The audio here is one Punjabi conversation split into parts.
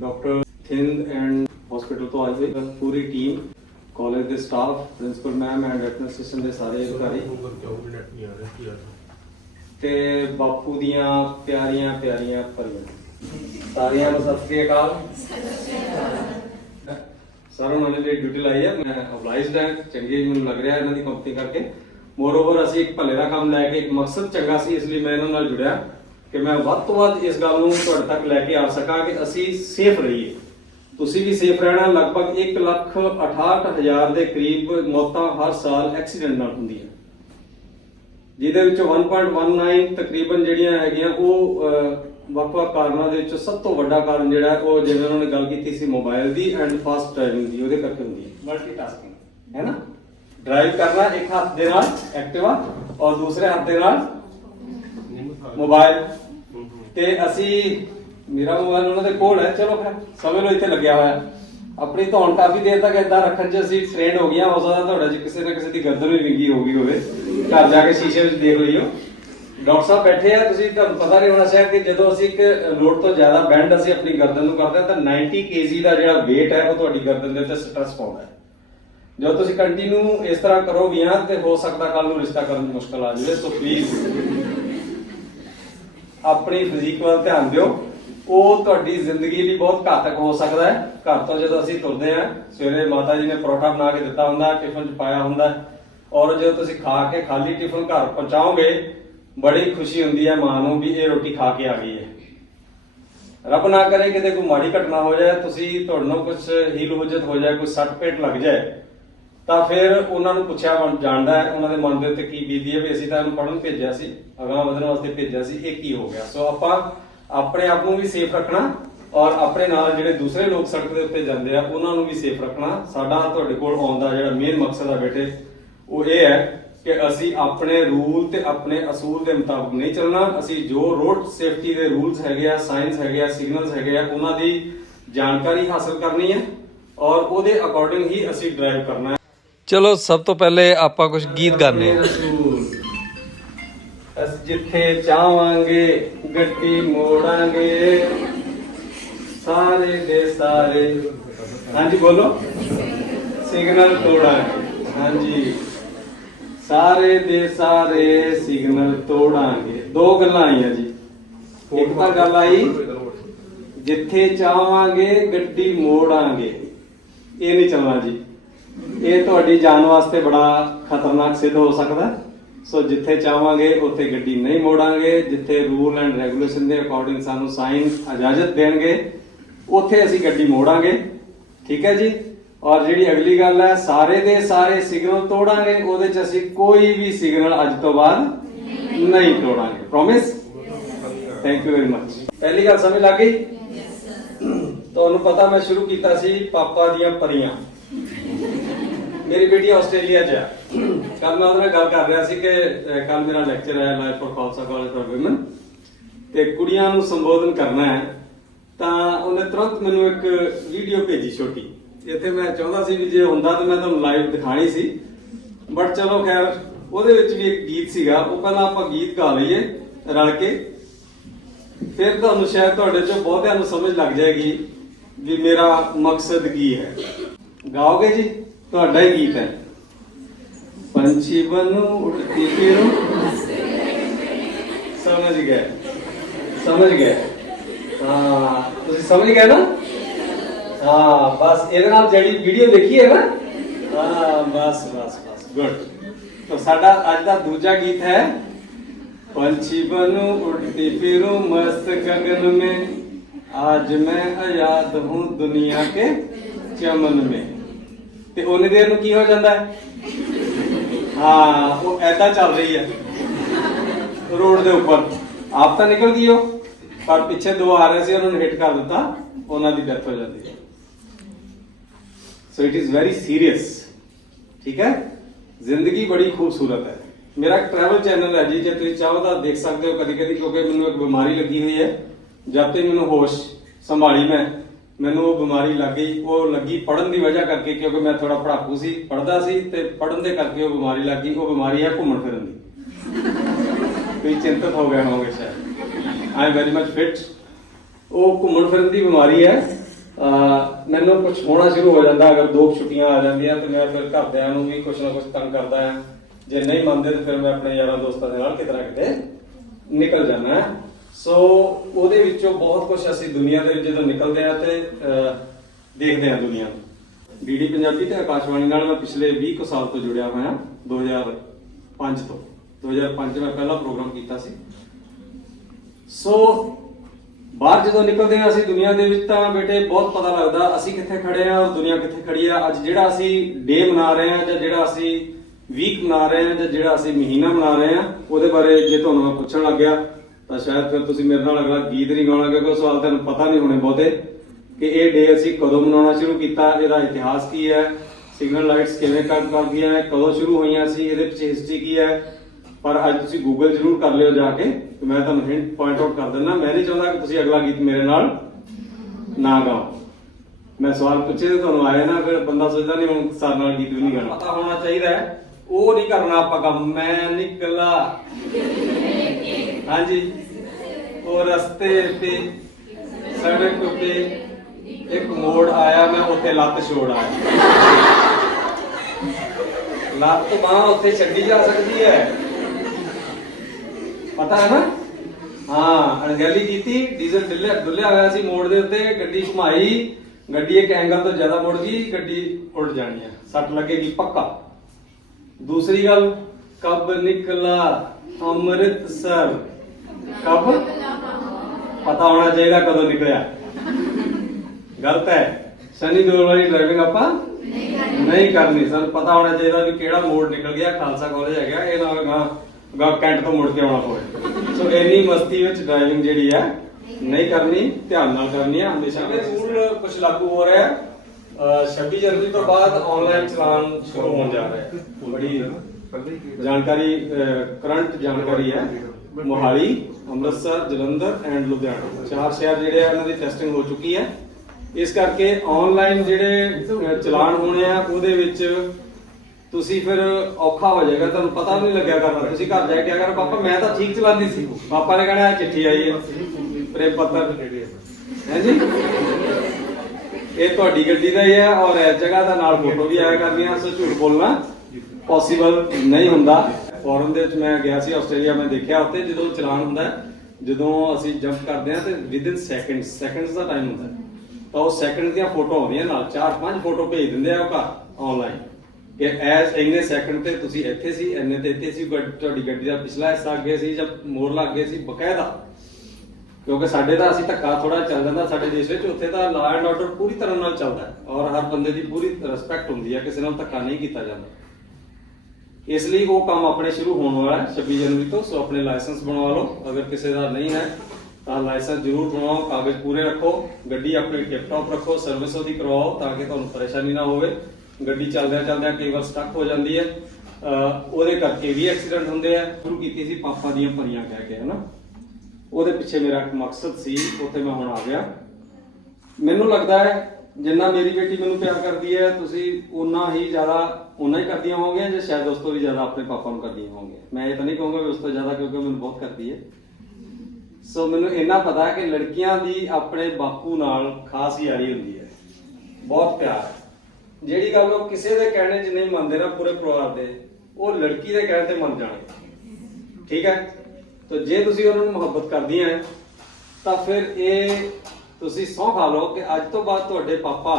ਡਾਕਟਰ ਥਿੰਦ ਐਂਡ ਹਸਪੀਟਲ ਤੋਂ ਆਈ ਹੋਈ ਪੂਰੀ ਟੀਮ ਕਾਲਜ ਦੇ staff principal ma'am and administration ਦੇ ਸਾਰੇ ਅਧਿਕਾਰੀ। ਤੇ ਬਾਪੂ ਦੀਆਂ ਪਿਆਰੀਆਂ ਪਿਆਰੀਆਂ ਪਰੀਆਂ ਸਾਰਿਆਂ ਨੂੰ ਸਤਿ ਸ੍ਰੀ ਅਕਾਲ। ਸਰ ਉਹਨਾਂ ਨੇ ਲਈ ਡਿਊਟੀ ਲਾਈ ਹੈ ਮੈਂ ਅਬਲਾਈਜ਼ਡ ਹਾਂ ਚੰਗੀ ਮੈਨੂੰ ਲੱਗ ਰਿਹਾ ਇਹਨਾਂ ਦੀ ਕੰਪਨੀ ਕਰਕੇ। ਮੋਰਓਵਰ ਅਸੀਂ ਇੱਕ ਭਲੇ ਦਾ ਕੰਮ ਲੈ ਕੇ ਇੱਕ ਮਕਸਦ ਚੰਗਾ ਸੀ ਇਸ ਲਈ ਮੈਂ ਇਹਨਾਂ ਨਾਲ ਜੁੜਿਆ। ਕਿ ਮੈਂ ਵੱਧ ਤੋਂ ਵੱਧ ਇਸ ਗੱਲ ਨੂੰ ਤੁਹਾਡੇ ਤੱਕ ਲੈ ਕੇ ਆ ਸਕਾਂ ਕਿ ਅਸੀਂ ਸੇਫ ਰਹੀਏ। ਤੁਸੀਂ ਵੀ ਸੇਫ ਰਹਿਣਾ ਲਗਭਗ 1 ਲੱਖ 68 ਹਜ਼ਾਰ ਦੇ ਕਰੀਬ ਮੌਤਾਂ ਹਰ ਸਾਲ ਐਕਸੀਡੈਂਟ ਨਾਲ ਹੁੰਦੀਆਂ। ਜਿਹਦੇ ਵਿੱਚ 1.19 ਤਕਰੀਬਨ ਜਿਹੜੀਆਂ ਹੈਗੀਆਂ ਉਹ ਵੱਖ-ਵੱਖ ਕਾਰਨਾਂ ਦੇ ਵਿੱਚ ਸਭ ਤੋਂ ਵੱਡਾ ਕਾਰਨ ਜਿਹੜਾ ਉਹ ਜਿਵੇਂ ਉਹਨਾਂ ਨੇ ਗੱਲ ਕੀਤੀ ਸੀ ਮੋਬਾਈਲ ਦੀ ਐਂਡ ਫਾਸਟ ਡਰਾਈਵਿੰਗ ਦੀ ਉਹਦੇ ਕਰਕੇ ਹੁੰਦੀ ਹੈ। ਮਲਟੀਟਾਸਕਿੰਗ ਹੈ ਨਾ? ਡਰਾਈਵ ਕਰਨਾ ਇੱਕ ਹੱਥ ਦੇ ਨਾਲ ਐਕਟਿਵਾ ਔਰ ਦੂਸਰੇ ਹੱਥ ਦੇ ਨਾਲ ਮੋਬਾਈਲ ਤੇ ਅਸੀਂ, ਮੇਰਾ ਮੋਬਾਈਲ ਉਹਨਾਂ ਦੇ ਕੋਲ ਹੈ, ਚਲੋ ਫਿਰ ਸਮਝ ਲਓ ਇੱਥੇ ਲੱਗਿਆ ਹੋਇਆ। ਆਪਣੀ ਧੌਣ ਕਾਫੀ ਦੇਰ ਤੱਕ ਇਦਾਂ ਰੱਖਣ 'ਚ ਅਸੀਂ ਟ੍ਰੇਨ ਹੋ ਗਈਆਂ, ਹੋ ਸਕਦਾ ਤੁਹਾਡਾ ਜੀ ਕਿਸੇ ਨਾ ਕਿਸੇ ਦੀ ਗਰਦਨ ਵੀ ਵਿੰਗੀ ਹੋ ਗਈ ਹੋਵੇ। ਘਰ ਜਾ ਕੇ ਸ਼ੀਸ਼ੇ ਵਿੱਚ ਦੇਖ ਲਈਓ। ਡਾਕਟਰ ਸਾਹਿਬ ਬੈਠੇ ਆ, ਤੁਸੀਂ ਤੁਹਾਨੂੰ ਪਤਾ ਨਹੀਂ ਹੋਣਾ ਸ਼ਾਇਦ ਕਿ ਜਦੋਂ ਅਸੀਂ ਇੱਕ ਲੋਡ ਤੋਂ ਜ਼ਿਆਦਾ ਬੈਂਡ ਅਸੀਂ ਆਪਣੀ ਗਰਦਨ ਨੂੰ ਕਰਦੇ ਹਾਂ, ਤਾਂ 90 kg ਦਾ ਜਿਹੜਾ weight ਹੈ, ਉਹ ਤੁਹਾਡੀ ਗਰਦਨ ਦੇ ਉੱਤੇ ਸਟ੍ਰੈਸ ਪਾਉਂਦਾ ਹੈ। ਜਦੋਂ ਤੁਸੀਂ ਕੰਟੀਨਿਊ ਇਸ ਤਰ੍ਹਾਂ ਕਰੋਗੀਆਂ, ਤੇ ਹੋ ਸਕਦਾ ਕੱਲ ਨੂੰ ਰਿਸ਼ਤਾ ਕਰਨ 'ਚ ਮੁਸ਼ਕਲ ਆ ਜਾਵੇ ਸੋ ਪਲੀਜ਼ ਆਪਣੀ ਫਿਜ਼ੀਕ ਵੱਲ ਧਿਆਨ ਦਿਓ। ਉਹ ਤੁਹਾਡੀ ਜ਼ਿੰਦਗੀ ਲਈ ਬਹੁਤ ਘਾਤਕ ਹੋ ਸਕਦਾ ਹੈ। ਘਰ ਤੋਂ ਜਦੋਂ ਅਸੀਂ ਤੁਰਦੇ ਆ ਸਵੇਰੇ ਮਾਤਾ ਜੀ ਨੇ ਪਰੌਠਾ ਬਣਾ ਕੇ ਦਿੱਤਾ ਹੁੰਦਾ ਟਿਫਨ 'ਚ ਪਾਇਆ ਹੁੰਦਾ ਔਰ ਜਦੋਂ ਤੁਸੀਂ ਖਾ ਕੇ ਖਾਲੀ ਟਿਫਨ ਘਰ ਪਹੁੰਚਾਓਗੇ, ਬੜੀ ਖੁਸ਼ੀ ਹੁੰਦੀ ਹੈ ਮਾਂ ਨੂੰ ਵੀ ਇਹ ਰੋਟੀ ਖਾ ਕੇ ਆ ਗਈ ਹੈ। ਰੱਬ ਨਾ ਕਰੇ ਕਿਤੇ ਕੋਈ ਮਾੜੀ ਘਟਨਾ ਹੋ ਜਾਏ, ਤੁਸੀਂ ਤੁਹਾਨੂੰ ਕੁਝ ਹੀਲ ਹੁਜਤ ਹੋ ਜਾਏ ਕੋਈ ਸੱਟ ਪੇਟ ਲੱਗ ਜਾਏ। ਤਾਂ ਫਿਰ ਉਹਨਾਂ ਨੂੰ ਪੁੱਛਿਆ ਜਾਣਦਾ ਹੈ, ਉਹਨਾਂ ਦੇ ਮਨ ਦੇ ਉੱਤੇ ਕੀ ਬੀਤੀ ਹੈ ਵੀ ਅਸੀਂ ਤਾਂ ਇਹਨੂੰ ਪੜਨ ਭੇਜਿਆ ਸੀ, ਅਗਾਂਹ ਵਧਣ ਵਾਸਤੇ ਭੇਜਿਆ ਸੀ, ਇਹ ਕੀ ਹੋ ਗਿਆ? ਸੋ ਆਪਾਂ ਆਪਣੇ ਆਪ ਨੂੰ ਵੀ ਸੇਫ ਰੱਖਣਾ ਔਰ ਆਪਣੇ ਨਾਲ ਜਿਹੜੇ ਦੂਸਰੇ ਲੋਕ ਸੜਕ ਦੇ ਉੱਤੇ ਜਾਂਦੇ ਆ, ਉਹਨਾਂ ਨੂੰ ਵੀ ਸੇਫ ਰੱਖਣਾ। ਸਾਡਾ ਤੁਹਾਡੇ ਕੋਲ ਆਉਣ ਦਾ ਜਿਹੜਾ ਮੇਨ ਮਕਸਦ ਆ ਬੇਟੇ, ਉਹ ਇਹ ਹੈ ਕਿ ਅਸੀਂ ਆਪਣੇ ਰੂਲ ਤੇ ਆਪਣੇ ਅਸੂਲ ਦੇ ਮੁਤਾਬਕ ਨਹੀਂ ਚੱਲਣਾ। ਅਸੀਂ ਜੋ ਰੋਡ ਸੇਫਟੀ ਦੇ ਰੂਲਸ ਹੈਗੇ ਆ ਸਾਇੰਸ ਹੈਗੇ ਆ ਸਿਗਨਲਸ ਹੈਗੇ ਆ, ਉਹਨਾਂ ਦੀ ਜਾਣਕਾਰੀ ਹਾਸਲ ਕਰਨੀ ਹੈ ਔਰ ਉਹਦੇ ਅਕੋਰਡਿੰਗ ਹੀ ਅਸੀਂ ਡਰਾਈਵ ਕਰਨਾ ਹੈ। ਚਲੋ ਸਭ ਤੋਂ ਪਹਿਲੇ ਆਪਾਂ ਕੁਝ ਗੀਤ ਗਾਣੇ ਆ ਅਸ ਜਿੱਥੇ ਚਾਹਾਂਗੇ ਗੱਡੀ ਮੋੜਾਂਗੇ ਸਾਰੇ ਦੇ ਸਾਰੇ ਹਾਂਜੀ ਬੋਲੋ ਸਿਗਨਲ ਤੋੜਾਂਗੇ ਹਾਂਜੀ ਸਾਰੇ ਦੇ ਸਾਰੇ ਸਿਗਨਲ ਤੋੜਾਂਗੇ ਦੋ ਗੱਲਾਂ ਆਈਆਂ ਜੀ ਇੱਕ ਤਾਂ ਗੱਲ ਆਈ ਜਿੱਥੇ ਚਾਹਾਂਗੇ ਗੱਡੀ ਮੋੜਾਂਗੇ ਇਹ ਨਹੀਂ ਚੱਲਣਾ ਜੀ ਇਹ ਤੁਹਾਡੀ ਜਾਨ ਵਾਸਤੇ ਬੜਾ ਖਤਰਨਾਕ ਸਿੱਧ ਹੋ ਸਕਦਾ। ਸੋ ਜਿੱਥੇ ਚਾਹਾਂਗੇ ਉੱਥੇ ਗੱਡੀ ਨਹੀਂ ਮੋੜਾਂਗੇ। ਜਿੱਥੇ ਰੂਲ ਐਂਡ ਰੈਗੂਲੇਸ਼ਨ ਦੇ ਅਕੋਰਡਿੰਗ ਸਾਨੂੰ ਸਾਇੰਸ ਇਜਾਜ਼ਤ ਦੇਣਗੇ ਉੱਥੇ ਅਸੀਂ ਗੱਡੀ ਮੋੜਾਂਗੇ। ਠੀਕ ਹੈ ਜੀ? ਔਰ ਜਿਹੜੀ ਅਗਲੀ ਗੱਲ ਹੈ ਸਾਰੇ ਦੇ ਸਾਰੇ ਸਿਗਨਲ ਤੋੜਾਂਗੇ ਉਹਦੇ ਚ ਅਸੀਂ ਕੋਈ ਵੀ ਸਿਗਨਲ ਅੱਜ ਤੋਂ ਬਾਅਦ ਨਹੀਂ ਤੋੜਾਂਗੇ। Promise thank you very much ਪਹਿਲੀ ਗੱਲ ਸਮਝ ਲੱਗ ਗਈ? ਤੁਹਾਨੂੰ ਪਤਾ ਮੈਂ ਸ਼ੁਰੂ ਕੀਤਾ ਸੀ ਪਾਪਾ ਦੀਆਂ ਪਰੀਆਂ। ਮੇਰੀ ਬੇਟੀ ਆਸਟ੍ਰੇਲੀਆ 'ਚ ਆ ਕੱਲ ਮੈਂ ਉਹਦੇ ਨਾਲ ਗੱਲ ਕਰ ਰਿਹਾ ਸੀ ਕਿ ਕੱਲ ਮੇਰਾ ਲੈਕਚਰ ਹੈ life for Khalsa college for women ਤੇ ਕੁੜੀਆਂ ਨੂੰ ਸੰਬੋਧਨ ਕਰਨਾ ਹੈ, ਤਾਂ ਉਹਨੇ ਤੁਰੰਤ ਮੈਨੂੰ ਇੱਕ ਵੀਡੀਓ ਭੇਜੀ ਛੋਟੀ। ਇੱਥੇ ਮੈਂ ਚਾਹੁੰਦਾ ਸੀ ਵੀ ਜੇ ਹੁੰਦਾ ਤਾਂ ਮੈਂ ਤੁਹਾਨੂੰ ਲਾਈਵ ਦਿਖਾਣੀ ਸੀ। ਬਟ ਚਲੋ ਖੈਰ, ਉਹਦੇ ਵਿੱਚ ਵੀ ਇੱਕ ਗੀਤ ਸੀਗਾ। ਉਹ ਪਹਿਲਾਂ ਆਪਾਂ ਗੀਤ ਗਾ ਲਈਏ ਰਲ ਕੇ। ਫਿਰ ਤੁਹਾਨੂੰ ਸ਼ਾਇਦ ਤੁਹਾਡੇ ਚੋਂ ਬਹੁਤਿਆਂ ਨੂੰ ਸਮਝ ਲੱਗ ਜਾਏਗੀ ਵੀ ਮੇਰਾ ਮਕਸਦ ਕੀ ਹੈ। ਗਾਓਗੇ ਜੀ? ਤੁਹਾਡਾ ਹੀ ਗੀਤ ਹੈ ਪੰਛੀ ਬਨੂ ਉੜਤੀ ਫਿਰੂ ਸਮਝ ਗਏ ਸਮਝ ਗਏ ਹਾਂ ਤੁਸੀਂ ਸਮਝ ਗਏ ਨਾ ਹਾਂ ਬਸ ਇਹਦੇ ਨਾਲ ਜਿਹੜੀ ਵੀਡੀਓ ਦੇਖੀ ਹੈ ਨਾ ਹਾਂ ਬਸ ਬਸ ਬਸ ਗੁੱਡ ਤਾਂ ਸਾਡਾ ਅੱਜ ਦਾ ਦੂਜਾ ਗੀਤ ਹੈ पंछी बनूं उड़ती फिरूं मस्त गगन में आज मैं आजाद हूं दुनिया के चमन में ਤੇ ਉਹਨੇ ਦੇਰ ਨੂੰ ਕੀ ਹੋ ਜਾਂਦਾ ਹੈ? ਹਾਂ, ਉਹ ਐਦਾਂ ਚੱਲ ਰਹੀ ਹੈ। ਰੋਡ ਦੇ ਉੱਪਰ। ਆਪ ਤਾਂ ਨਿਕਲ ਗਈ ਉਹ। ਪਰ ਪਿੱਛੇ ਦੋ ਆ ਰਹੇ ਸੀ, ਉਹਨਾਂ ਨੂੰ ਹਿੱਟ ਕਰ ਦਿੱਤਾ। ਉਹਨਾਂ ਦੀ ਡੈਥ ਹੋ ਜਾਂਦੀ ਹੈ। So it is very serious ਠੀਕ ਹੈ? ਜ਼ਿੰਦਗੀ ਬੜੀ ਖੂਬਸੂਰਤ ਹੈ। ਮੇਰਾ ਇੱਕ ਟਰੈਵਲ ਚੈਨਲ ਹੈ ਜੀ, ਜੇ ਤੁਸੀਂ ਚਾਹੋ ਤਾਂ ਦੇਖ ਸਕਦੇ ਹੋ ਕਦੀ ਕਦੀ ਕਿਉਂਕਿ ਮੈਨੂੰ ਇੱਕ ਬਿਮਾਰੀ ਲੱਗੀ ਹੋਈ ਹੈ। ਜਦ ਤੇ ਮੈਨੂੰ ਹੋਸ਼ ਸੰਭਾਲੀ ਮੈਂ। ਮੈਨੂੰ ਉਹ ਬਿਮਾਰੀ ਲੱਗ ਗਈ, ਉਹ ਲੱਗੀ ਪੜਨ ਦੀ ਵਜ੍ਹਾ ਕਰਕੇ ਕਿਉਂਕਿ ਮੈਂ ਥੋੜਾ ਪੜਾਕੂ ਸੀ ਪੜਦਾ ਸੀ ਤੇ ਪੜਨ ਦੇ ਕਰਕੇ ਉਹ ਬਿਮਾਰੀ ਲੱਗ ਗਈ, ਉਹ ਬਿਮਾਰੀ ਹੈ ਘੁੰਮਣ ਫਿਰਨ ਦੀ। ਤੁਸੀਂ ਚਿੰਤਤ ਹੋ ਗਏ ਹੋਵੋਗੇ ਸ਼ਾਇਦ। I am very much fit ਉਹ ਘੁੰਮਣ ਫਿਰਨ ਦੀ ਬਿਮਾਰੀ ਹੈ। ਮੈਨੂੰ ਕੁਝ ਹੋਣਾ ਸ਼ੁਰੂ ਹੋ ਜਾਂਦਾ, ਅਗਰ ਦੋ ਕੁ ਛੁੱਟੀਆਂ ਆ ਜਾਂਦੀਆਂ ਤੇ ਮੈਂ ਫਿਰ ਘਰਦਿਆਂ ਨੂੰ ਵੀ ਕੁਝ ਨਾ ਕੁਝ ਤੰਗ ਕਰਦਾ ਹਾਂ। ਜੇ ਨਹੀਂ ਮੰਨਦੇ ਤੇ ਫਿਰ ਮੈਂ ਆਪਣੇ ਯਾਰਾਂ ਦੋਸਤਾਂ ਦੇ ਨਾਲ ਕਿਤੇ ਨਾ ਕਿਤੇ ਨਿਕਲ ਜਾਂਦਾ ਹਾਂ। ਸੋ ਉਹਦੇ ਵਿੱਚੋਂ ਬਹੁਤ ਕੁਝ ਅਸੀਂ ਦੁਨੀਆ ਦੇ ਵਿੱਚ ਜਦੋਂ ਨਿਕਲਦੇ ਆ ਤੇ ਦੇਖਦੇ ਆ ਦੁਨੀਆ ਨੂੰ। ਡੀਡੀ ਪੰਜਾਬੀ ਤੇ ਆਕਾਸ਼ਵਾਣੀ ਨਾਲ ਮੈਂ ਪਿਛਲੇ 20 ਕੁ ਸਾਲ ਤੋਂ ਜੁੜਿਆ ਹੋਇਆ 2005 ਤੋਂ। 2005 ਮੈਂ ਪਹਿਲਾ ਪ੍ਰੋਗਰਾਮ ਕੀਤਾ ਸੀ। ਸੋ ਬਾਹਰ ਜਦੋਂ ਨਿਕਲਦੇ ਹਾਂ ਅਸੀਂ ਦੁਨੀਆ ਦੇ ਵਿੱਚ ਤਾਂ ਬੇਟੇ ਬਹੁਤ ਪਤਾ ਲੱਗਦਾ ਅਸੀਂ ਕਿੱਥੇ ਖੜੇ ਆ ਔਰ ਦੁਨੀਆ ਕਿੱਥੇ ਖੜੀ ਆ। ਅੱਜ ਜਿਹੜਾ ਅਸੀਂ ਡੇ ਮਨਾ ਰਹੇ ਆ ਜਾਂ ਜਿਹੜਾ ਅਸੀਂ ਵੀਕ ਮਨਾ ਰਹੇ ਆ ਜਾਂ ਜਿਹੜਾ ਅਸੀਂ ਮਹੀਨਾ ਮਨਾ ਰਹੇ ਆ ਉਹਦੇ ਬਾਰੇ ਜੇ ਤੁਹਾਨੂੰ ਮੈਂ ਪੁੱਛਣ ਲੱਗ ਗਿਆ ਤਾਂ ਸ਼ਾਇਦ ਫਿਰ ਤੁਸੀਂ ਮੇਰੇ ਨਾਲ ਅਗਲਾ ਗੀਤ ਨਹੀਂ ਗਾਉਣਾ, ਕਿਉਂਕਿ ਉਹ ਸਵਾਲ ਤੁਹਾਨੂੰ ਪਤਾ ਨਹੀਂ ਹੋਣੇ ਬਹੁਤੇ, ਕਿ ਇਹ ਡੇ ਅਸੀਂ ਕਦੋਂ ਮਨਾਉਣਾ ਸ਼ੁਰੂ ਕੀਤਾ, ਇਹਦਾ ਇਤਿਹਾਸ ਕੀ ਹੈ ਸਿਗਨਲ ਲਾਈਟਸ ਕਿਵੇਂ ਕੰਮ ਕਰਦੀਆਂ ਹੈ ਕਦੋਂ ਸ਼ੁਰੂ ਹੋਈਆਂ ਸੀ, ਇਹਦੇ ਪਿੱਛੇ ਹਿਸਟਰੀ ਕੀ ਹੈ। ਪਰ ਅੱਜ ਤੁਸੀਂ ਗੂਗਲ ਜ਼ਰੂਰ ਕਰ ਲਿਓ ਜਾ ਕੇ ਮੈਂ ਤੁਹਾਨੂੰ ਹਿੰਟ ਪੁਆਇੰਟ ਆਊਟ ਕਰ ਦਿੰਦਾ। ਮੈਂ ਨਹੀਂ ਚਾਹੁੰਦਾ ਕਿ ਤੁਸੀਂ ਅਗਲਾ ਗੀਤ ਮੇਰੇ ਨਾਲ ਨਾ ਗਾਓ। ਮੈਂ ਸਵਾਲ ਪੁੱਛੇ ਤੇ ਤੁਹਾਨੂੰ ਆਇਆ ਨਾ, ਫਿਰ ਬੰਦਾ ਸੋਚਦਾ ਨਹੀਂ ਹੁਣ ਸਾਡੇ ਨਾਲ ਗੀਤ ਵੀ ਨਹੀਂ ਗਾਣਾ ਪਤਾ ਹੋਣਾ ਚਾਹੀਦਾ ਉਹ ਨਹੀਂ ਕਰਨਾ ਆਪਾਂ ਕੰਮ, ਮੈਂ ਨਿਕਲਾ। ਹਾਂਜੀ। ਉਹ ਰਸਤੇ ਤੇ, ਸੜਕ ਤੇ ਇੱਕ ਮੋੜ ਆਇਆ, ਮੈਂ ਉੱਥੇ ਲੱਤ ਛੋੜ ਆਇਆ। ਲੱਤ ਬਾਹ ਉੱਥੇ ਛੱਡੀ ਜਾ ਸਕਦੀ ਹੈ। ਪਤਾ ਹੈ ਨਾ? ਹਾਂ, ਅਣਗਹਿਲੀ ਕੀਤੀ, ਡੀਜ਼ਲ ਡੁੱਲਿਆ ਡੁੱਲਿਆ ਹੋਇਆ ਸੀ ਮੋੜ ਦੇ ਉੱਤੇ, ਗੱਡੀ ਘੁਮਾਈ, ਗੱਡੀ ਇੱਕ ਐਂਗਲ ਤੋਂ ਜ਼ਿਆਦਾ ਮੁੜ ਗਈ, ਗੱਡੀ ਉਲਟ ਜਾਣੀ ਹੈ ਸੱਟ ਲੱਗੇਗੀ ਪੱਕਾ। ਦੂਸਰੀ ਗੱਲ, ਕਬ ਨਿਕਲਾ ਅੰਮ੍ਰਿਤਸਰ? ਕਬ? ਪਤਾ ਹੋਣਾ ਚਾਹੀਦਾ ਕਦੋਂ ਨਿਕਲਿਆ। ਗਲਤ ਹੈ। ਸਨੀ ਦਿਓਲ ਵਾਲੀ ਡਰਾਈਵਿੰਗ ਆਪਾਂ ਨਹੀਂ ਕਰਨੀ। ਸਾਨੂੰ ਪਤਾ ਹੋਣਾ ਚਾਹੀਦਾ ਵੀ ਕਿਹੜਾ ਮੋੜ ਨਿਕਲ ਗਿਆ, ਖਾਲਸਾ ਕਾਲਜ ਹੈਗਾ, ਇਹ ਨਾ ਹੋਵੇ ਗਾਂ ਗਾਂ ਕੈਂਟ ਤੋਂ ਮੁੜ ਕੇ ਆਉਣਾ ਪਵੇ। ਸੋ ਇੰਨੀ ਮਸਤੀ ਵਿੱਚ ਡਰਾਈਵਿੰਗ ਜਿਹੜੀ ਹੈ, ਨਹੀਂ ਕਰਨੀ, ਧਿਆਨ ਨਾਲ ਕਰਨੀ ਹੈ, ਹਮੇਸ਼ਾ ਰੂਲ ਕੁਝ ਲਾਗੂ ਹੋ ਰਿਹਾ ਹੈ। ਅਹ 26 ਜਨਵਰੀ ਤੋਂ ਬਾਅਦ ਆਨਲਾਈਨ ਚਲਾਨ ਸ਼ੁਰੂ ਹੋਣ ਜਾ ਰਿਹਾ ਹੈ। ਬੜੀ ਜਾਣਕਾਰੀ ਕਰੰਟ ਜਾਣਕਾਰੀ ਹੈ। ਮੋਹਾਲੀ, ਅੰਮ੍ਰਿਤਸਰ, ਜਲੰਧਰ ਐਂਡ ਲੁਧਿਆਣਾ। ਚਾਰ ਸ਼ਹਿਰ ਜਿਹੜੇ ਆ ਉਹਨਾਂ ਦੀ ਟੈਸਟਿੰਗ ਹੋ ਚੁੱਕੀ ਹੈ। ਇਸ ਕਰਕੇ ਆਨਲਾਈਨ ਜਿਹੜੇ ਚਲਾਨ ਹੋਣੇ ਆ, ਉਹਦੇ ਵਿੱਚ ਤੁਸੀਂ ਫਿਰ ਔਖਾ ਹੋ ਜਾਏਗਾ। ਤੁਹਾਨੂੰ ਪਤਾ ਵੀ ਨਹੀਂ ਲੱਗਿਆ ਕਰਨਾ। ਤੁਸੀਂ ਘਰ ਜਾ ਕੇ ਕਿਹਾ ਕਰ ਪਾਪਾ, ਮੈਂ ਤਾਂ ਠੀਕ ਚਲਾਉਂਦੀ ਸੀ। ਪਾਪਾ ਨੇ ਕਹਿਣਾ ਚਿੱਠੀ ਆਈ ਹੈ। ਪ੍ਰੇਮ ਪੱਤਰ। ਹੈ ਜੀ? ਇਹ ਤੁਹਾਡੀ ਗੱਡੀ ਦਾ ਹੀ ਹੈ ਔਰ ਇਸ ਜਗ੍ਹਾ ਦਾ ਨਾਲ ਫੋਟੋ ਵੀ ਆਇਆ ਕਰਦੀਆਂ ਸੋ ਝੂਠ ਬੋਲਣਾ ਪੋਸੀਬਲ ਨਹੀਂ ਹੁੰਦਾ। ਫੋਰਨ ਦੇ ਵਿੱਚ ਮੈਂ ਗਿਆ ਸੀ, ਆਸਟ੍ਰੇਲੀਆ ਮੈਂ ਦੇਖਿਆ, ਉੱਥੇ ਜਦੋਂ ਚਲਾਨ ਹੁੰਦਾ ਜਦੋਂ ਅਸੀਂ ਜੰਪ ਕਰਦੇ ਹਾਂ, ਤੇ ਵਿਦਿਨ ਸੈਕਿੰਡਸ ਸੈਕਿੰਡਸ ਦਾ ਟਾਈਮ ਹੁੰਦਾ ਤਾਂ ਉਹ ਸੈਕਿੰਡ ਦੀਆਂ ਫੋਟੋ ਆਉਂਦੀਆਂ ਨਾਲ, ਚਾਰ ਪੰਜ ਫੋਟੋ ਭੇਜ ਦਿੰਦੇ ਆ ਉਹ ਘਰ ਆਨਲਾਈਨ ਕਿ ਐਸ ਇੰਨੇ ਸੈਕਿੰਡ ਤੇ ਤੁਸੀਂ ਇੱਥੇ ਸੀ, ਇੰਨੇ ਤੇ ਇੱਥੇ ਸੀ ਤੁਹਾਡੀ ਗੱਡੀ ਦਾ ਪਿਛਲਾ ਹਿੱਸਾ ਅੱਗੇ ਸੀ ਜਾਂ ਮੋਰ ਲੱਗੇ ਸੀ, ਬਕਾਇਦਾ। ਕਿਉਂਕਿ ਸਾਡੇ ਤਾਂ ਅਸੀਂ ਧੱਕਾ ਥੋੜਾ ਚੱਲ ਜਾਂਦਾ, ਸਾਡੇ ਦੇਸ਼ ਵਿੱਚ ਉੱਥੇ ਤਾਂ ਲਾ ਐਂਡ ਆਰਡਰ ਪੂਰੀ ਤਰ੍ਹਾਂ ਨਾਲ ਚੱਲਦਾ ਹੈ ਔਰ ਹਰ ਬੰਦੇ ਦੀ ਪੂਰੀ ਰਿਸਪੈਕਟ ਹੁੰਦੀ ਹੈ, ਕਿਸੇ ਨਾਲ ਧੱਕਾ ਨਹੀਂ ਕੀਤਾ ਜਾਂਦਾ। ਇਸ ਲਈ ਉਹ ਕੰਮ ਆਪਣੇ ਸ਼ੁਰੂ ਹੋਣ ਵਾਲਾ ਹੈ 26 ਜਨਵਰੀ ਤੋਂ, ਸੋ ਆਪਣੇ ਲਾਇਸੈਂਸ ਬਣਵਾ ਲਓ। ਅਗਰ ਕਿਸੇ ਦਾ ਨਹੀਂ ਹੈ, ਤਾਂ ਲਾਇਸੈਂਸ ਜ਼ਰੂਰ ਬਣਵਾਓ, ਕਾਗਜ਼ ਪੂਰੇ ਰੱਖੋ, ਗੱਡੀ ਆਪਣੀ ਟਿਪ ਟਾਪ ਰੱਖੋ ਸਰਵਿਸ ਉਹਦੀ ਕਰਵਾਓ, ਤਾਂ ਕਿ ਤੁਹਾਨੂੰ ਪਰੇਸ਼ਾਨੀ ਨਾ ਹੋਵੇ। ਗੱਡੀ ਚੱਲਦਿਆਂ ਚੱਲਦਿਆਂ ਕਈ ਵਾਰ ਸਟਕ ਹੋ ਜਾਂਦੀ ਹੈ। ਉਹਦੇ ਕਰਕੇ ਵੀ ਐਕਸੀਡੈਂਟ ਹੁੰਦੇ ਆ। ਸ਼ੁਰੂ ਕੀਤੀ ਸੀ ਪਾਪਾ ਦੀਆਂ ਪਰੀਆਂ ਕਹਿ ਕੇ, ਹਨਾ? ਉਹਦੇ ਪਿੱਛੇ ਮੇਰਾ ਇੱਕ ਮਕਸਦ ਸੀ, ਉੱਥੇ ਮੈਂ ਹੁਣ ਆ ਗਿਆ। ਮੈਨੂੰ ਲੱਗਦਾ ਹੈ ਜਿੰਨਾ ਮੇਰੀ ਬੇਟੀ ਮੈਨੂੰ ਪਿਆਰ ਕਰਦੀ ਹੈ, ਤੁਸੀਂ ਉਨਾ ਹੀ ਜ਼ਿਆਦਾ ਉਨਾ ਹੀ ਕਰਦੀਆਂ ਹੋਵੋਗੇ ਜਾਂ ਸ਼ਾਇਦ ਉਸ ਤੋਂ ਵੀ ਜ਼ਿਆਦਾ ਆਪਣੇ ਪਾਪਾ ਨੂੰ ਕਰਦੀਆਂ ਹੋਵੋਗੇ ਮੈਂ ਇਹ ਤਾਂ ਨਹੀਂ ਕਹੂੰਗਾ ਵੀ ਉਸ ਤੋਂ ਜ਼ਿਆਦਾ ਕਿਉਂਕਿ ਮੈਨੂੰ ਬਹੁਤ ਕਰਦੀ ਹੈ। ਸੋ ਮੈਨੂੰ ਇੰਨਾ ਪਤਾ ਕਿ ਲੜਕੀਆਂ ਦੀ ਆਪਣੇ ਬਾਪੂ ਨਾਲ ਖਾਸ ਯਾਰੀ ਹੁੰਦੀ ਹੈ। ਬਹੁਤ ਪਿਆਰ। ਜਿਹੜੀ ਗੱਲ ਉਹ ਕਿਸੇ ਦੇ ਕਹਿਣੇ 'ਚ ਨਹੀਂ ਮੰਨਦੇ ਨਾ ਪੂਰੇ ਪਰਿਵਾਰ ਦੇ, ਉਹ ਲੜਕੀ ਦੇ ਕਹਿਣ ਤੇ ਮੰਨ ਜਾਣਗੇ ਠੀਕ ਹੈ? ਤਾਂ, ਜੇ ਤੁਸੀਂ ਉਹਨਾਂ ਨੂੰ ਮੁਹੱਬਤ ਕਰਦੀਆਂ ਤਾਂ ਫਿਰ ਇਹ ਤੁਸੀਂ ਸੌਂ ਖਾ ਲਓ ਕਿ ਅੱਜ ਤੋਂ ਬਾਅਦ ਤੁਹਾਡੇ ਪਾਪਾ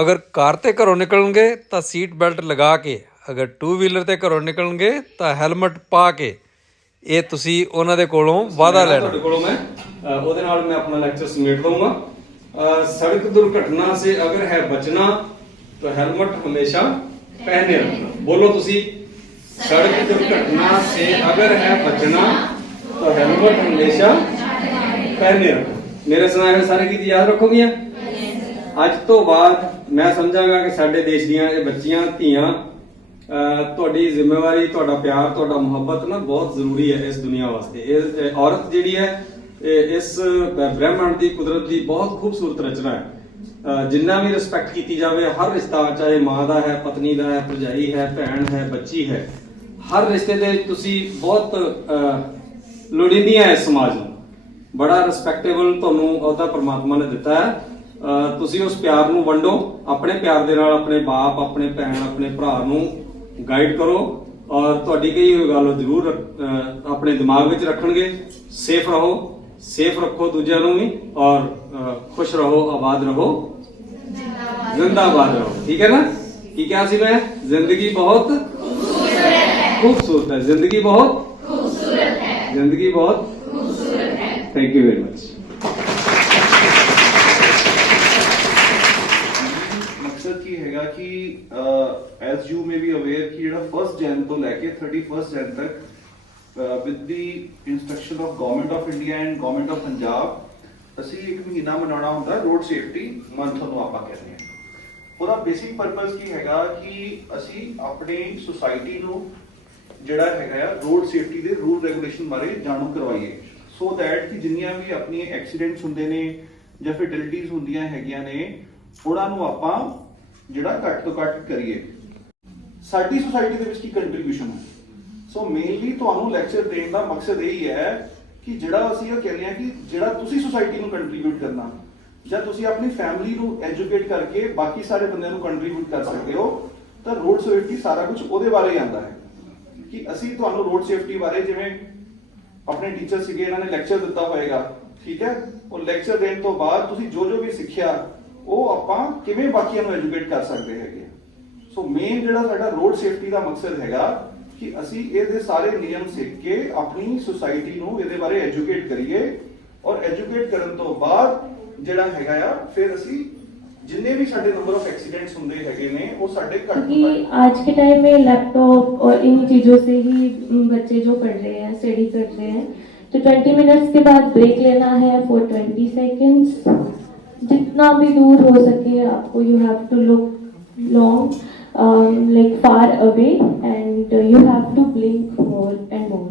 ਅਗਰ ਕਾਰ ਤੇ ਘਰੋਂ ਨਿਕਲਣਗੇ ਤਾਂ ਸੀਟ ਬੈਲਟ ਲਗਾ ਕੇ ਅਗਰ ਟੂ ਵੀਲਰ ਤੇ ਘਰੋਂ ਨਿਕਲਣਗੇ ਤਾਂ ਹੈਲਮਟ ਪਾ ਕੇ ਇਹ ਤੁਸੀਂ ਉਹਨਾਂ ਦੇ ਕੋਲੋਂ ਵਾਅਦਾ ਲੈਣਾ। ਤੁਹਾਡੇ ਕੋਲੋਂ ਮੈਂ ਉਹਦੇ ਨਾਲ ਮੈਂ ਆਪਣਾ ਲੈਕਚਰ ਸਮੇਟ ਦਊਂਗਾ ਸੜਕ ਦੁਰਘਟਨਾ ਸੇ ਅਗਰ ਹੈ ਬਚਣਾ ਤਾਂ ਹੈਲਮਟ ਹਮੇਸ਼ਾ ਪਹਿਨੇ ਰੱਖਣਾ। ਬੋਲੋ ਤੁਸੀਂ ਸੜਕ ਦੁਰਘਟਨਾ ਸੇ ਅਗਰ ਹੈ ਬਚਣਾ ਤਾਂ ਹੈਲਮਟ ਹਮੇਸ਼ਾ ਪਹਿਨੇ ਰੱਖਣਾ। ਮੇਰੇ ਸੁਣਾਏ ਸਾਰੇ ਗੀਤ ਯਾਦ ਰੱਖੋਗੀਆਂ? ਅੱਜ ਤੋਂ ਬਾਅਦ ਮੈਂ ਸਮਝਾਂਗਾ ਕਿ ਸਾਡੇ ਦੇਸ਼ ਦੀਆਂ ਇਹ ਬੱਚੀਆਂ ਧੀਆਂ ਤੁਹਾਡੀ ਜ਼ਿੰਮੇਵਾਰੀ ਤੁਹਾਡਾ ਪਿਆਰ ਤੁਹਾਡਾ ਮੁਹੱਬਤ ਨਾ ਬਹੁਤ ਜ਼ਰੂਰੀ ਹੈ ਇਸ ਦੁਨੀਆ ਵਾਸਤੇ। ਇਹ ਔਰਤ ਜਿਹੜੀ ਹੈ ਇਸ ਬ੍ਰਹਿਮੰਡ ਦੀ ਕੁਦਰਤ ਦੀ ਬਹੁਤ ਖੂਬਸੂਰਤ ਰਚਨਾ ਹੈ। ਜਿੰਨਾ ਵੀ ਰਿਸਪੈਕਟ ਕੀਤੀ ਜਾਵੇ ਹਰ ਰਿਸ਼ਤਾ ਚਾਹੇ ਮਾਂ ਦਾ ਹੈ ਪਤਨੀ ਦਾ ਹੈ ਭਰਜਾਈ ਹੈ ਭੈਣ ਹੈ ਬੱਚੀ ਹੈ ਹਰ ਰਿਸ਼ਤੇ ਦੇ ਤੁਸੀਂ ਬਹੁਤ ਲੋੜੀਂਦੀਆਂ ਹੈ ਸਮਾਜ ਨੂੰ। ਬੜਾ ਰਿਸਪੈਕਟੇਬਲ ਤੁਹਾਨੂੰ ਉਹਦਾ ਪਰਮਾਤਮਾ ਨੇ ਦਿੱਤਾ ਹੈ। ਤੁਸੀਂ ਉਸ ਪਿਆਰ ਨੂੰ ਵੰਡੋ, ਆਪਣੇ ਪਿਆਰ ਦੇ ਨਾਲ ਆਪਣੇ ਬਾਪ, ਆਪਣੇ ਭੈਣ, ਆਪਣੇ ਭਰਾ ਨੂੰ ਗਾਈਡ ਕਰੋ ਔਰ ਤੁਹਾਡੀ ਕਹੀ ਹੋਈ ਗੱਲ ਜ਼ਰੂਰ ਆਪਣੇ ਦਿਮਾਗ ਵਿੱਚ ਰੱਖਣਗੇ। ਸੇਫ ਰਹੋ ਸੇਫ ਰੱਖੋ ਦੂਜਿਆਂ ਨੂੰ ਵੀ ਔਰ ਖੁਸ਼ ਰਹੋ, ਆਬਾਦ ਰਹੋ। ਜ਼ਿੰਦਾਬਾਦ ਰਹੋ। ਠੀਕ ਹੈ ਨਾ? ਕੀ ਕਿਹਾ ਸੀ ਮੈਂ? ਜ਼ਿੰਦਗੀ ਬਹੁਤ ਖੂਬਸੂਰਤ ਹੈ। ਜ਼ਿੰਦਗੀ ਬਹੁਤ ਖੂਬਸੂਰਤ ਹੈ। ਜ਼ਿੰਦਗੀ ਬਹੁਤ Thank you very much. ਮਕਸਦ ਕੀ ਹੈਗਾ ਕਿ as you may be aware ਕਿ ਜਿਹੜਾ 1st ਜਨ ਤੋਂ ਲੈ ਕੇ 31st ਜਨ ਤੱਕ with the instruction of government of India and government of Punjab ਅਸੀਂ ਇੱਕ ਮਹੀਨਾ ਮਨਾਉਣਾ ਹੁੰਦਾ ਰੋਡ ਸੇਫਟੀ ਮੰਥ ਨੂੰ ਆਪਾਂ ਕਹਿੰਦੇ ਹਾਂ ਉਹਦਾ ਬੇਸਿਕ ਪਰਪਸ ਕੀ ਹੈਗਾ ਕਿ ਅਸੀਂ ਆਪਣੇ ਸੋਸਾਇਟੀ ਨੂੰ ਜਿਹੜਾ ਹੈਗਾ ਰੋਡ ਸੇਫਟੀ ਦੇ ਰੂਲ ਰੈਗੂਲੇਸ਼ਨ ਬਾਰੇ ਜਾਣੂ ਕਰਵਾਈਏ ਸੋ ਦੈਟ ਕਿ ਜਿੰਨੀਆਂ ਵੀ ਆਪਣੀਆਂ ਐਕਸੀਡੈਂਟਸ ਹੁੰਦੇ ਨੇ ਜਾਂ ਫੈਟਲਿਟੀਜ਼ ਹੁੰਦੀਆਂ ਹੈਗੀਆਂ ਨੇ, ਉਹਨਾਂ ਨੂੰ ਆਪਾਂ ਜਿਹੜਾ ਘੱਟ ਤੋਂ ਘੱਟ ਕਰੀਏ। ਸਾਡੀ ਸੁਸਾਇਟੀ ਦੇ ਵਿੱਚ ਕੀ ਕੰਟਰੀਬਿਊਸ਼ਨ ਹੈ ਸੋ ਮੇਨਲੀ ਤੁਹਾਨੂੰ ਲੈਕਚਰ ਦੇਣ ਦਾ ਮਕਸਦ ਇਹ ਹੀ ਹੈ ਕਿ ਜਿਹੜਾ ਅਸੀਂ ਇਹ ਕਹਿੰਦੇ ਆ ਕਿ ਜਿਹੜਾ ਤੁਸੀਂ ਸੋਸਾਇਟੀ ਨੂੰ ਕੰਟਰੀਬਿਊਟ ਕਰਨਾ, ਜਾਂ ਤੁਸੀਂ ਆਪਣੀ ਫੈਮਿਲੀ ਨੂੰ ਐਜੂਕੇਟ ਕਰਕੇ ਬਾਕੀ ਸਾਰੇ ਬੰਦਿਆਂ ਨੂੰ ਕੰਟਰੀਬਿਊਟ ਕਰ ਸਕਦੇ ਹੋ, ਤਾਂ ਰੋਡ ਸੇਫਟੀ ਸਾਰਾ ਕੁਝ ਉਹਦੇ ਬਾਰੇ ਹੀ ਆਉਂਦਾ ਹੈ। ਕਿ ਅਸੀਂ ਤੁਹਾਨੂੰ ਰੋਡ ਸੇਫਟੀ ਬਾਰੇ ਜਿਵੇਂ ਆਪਣੇ ਟੀਚਰ ਸੀਗੇ, ਇਹਨਾਂ ਨੇ ਲੈਕਚਰ ਦਿੱਤਾ ਹੋਏਗਾ, ਠੀਕ ਹੈ? ਉਹ ਲੈਕਚਰ ਦੇਣ ਤੋਂ ਬਾਅਦ ਤੁਸੀਂ ਜੋ ਜੋ ਵੀ ਸਿੱਖਿਆ, ਉਹ ਆਪਾਂ ਕਿਵੇਂ ਬਾਕੀਆਂ ਨੂੰ ਐਜੂਕੇਟ ਕਰ ਸਕਦੇ ਹੈਗੇ ਸੋ ਮੇਨ ਜਿਹੜਾ ਸਾਡਾ ਰੋਡ ਸੇਫਟੀ ਦਾ ਮਕਸਦ ਹੈਗਾ ਕਿ ਅਸੀਂ ਇਹਦੇ ਸਾਰੇ ਨਿਯਮ ਸਿੱਖ ਕੇ ਆਪਣੀ ਸੁਸਾਇਟੀ ਨੂੰ ਇਹਦੇ ਬਾਰੇ ਐਜੂਕੇਟ ਕਰੀਏ ਔਰ ਐਜੂਕੇਟ ਕਰਨ ਤੋਂ ਬਾਅਦ ਜਿਹੜਾ ਹੈਗਾ ਆ, ਫਿਰ ਅਸੀਂ ਜਿੰਨੇ ਵੀ ਸਾਡੇ ਨੰਬਰ ਆਫ ਐਕਸੀਡੈਂਟਸ ਹੁੰਦੇ ਹੈਗੇ ਨੇ ਉਹ ਸਾਡੇ ਘੱਟ ਤੋਂ क्योंकि ਘੱਟ आज के टाइम में लैपटॉप और इन चीज़ों से ही उम, बच्चे जो पढ़ रहे हैं स्टडी कर रहे हैं तो 20 मिनट्स के बाद ब्रेक लेना है फॉर 20 सेकंड्स जितना भी दूर हो सके आपको you have to look long like far away and you have to blink more and more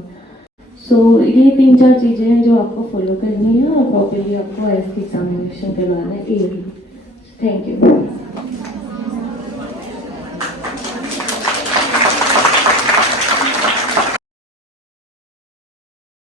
so ये तीन चार चीज़ें हैं जो आपको फॉलो करनी है और प्रॉपरली आपको एस एग्जामिनेशन करवाना है Thank you.